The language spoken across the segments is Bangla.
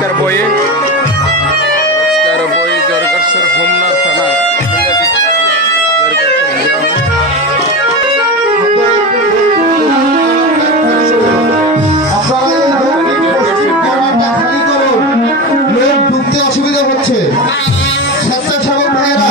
আজকের বইয়ে জরগড়সর হোমনাথ থানা ঢুকতে অসুবিধা হচ্ছে। স্বেচ্ছাসেবক ভাইয়েরা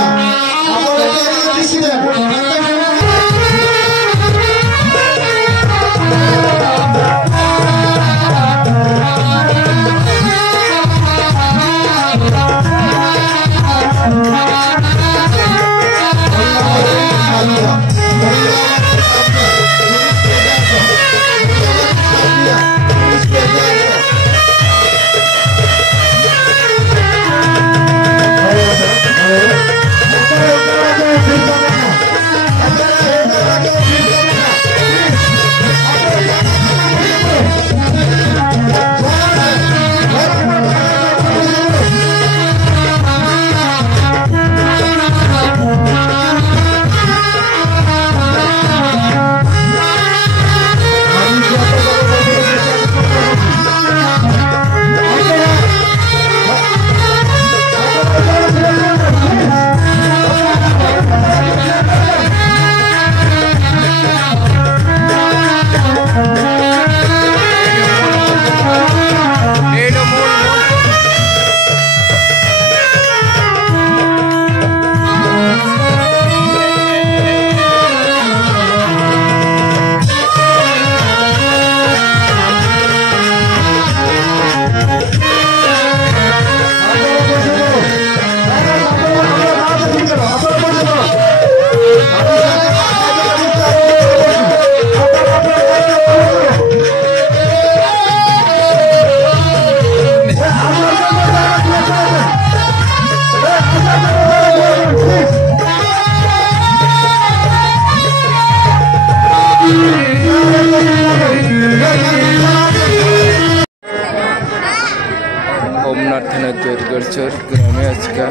হোমনাথ থানা জরগড়সর গ্রামে আজকে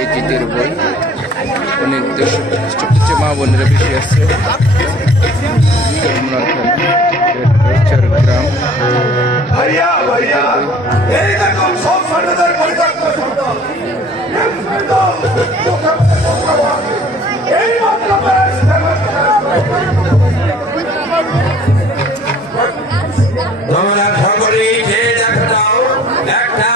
এই জিতের বই অনেক দেশ মা বোনেরা বেশি আছে। হোমনাথ থানা জরগড়সর গ্রাম তোমরা সকলেই খেয়ে দেখা দাও একটা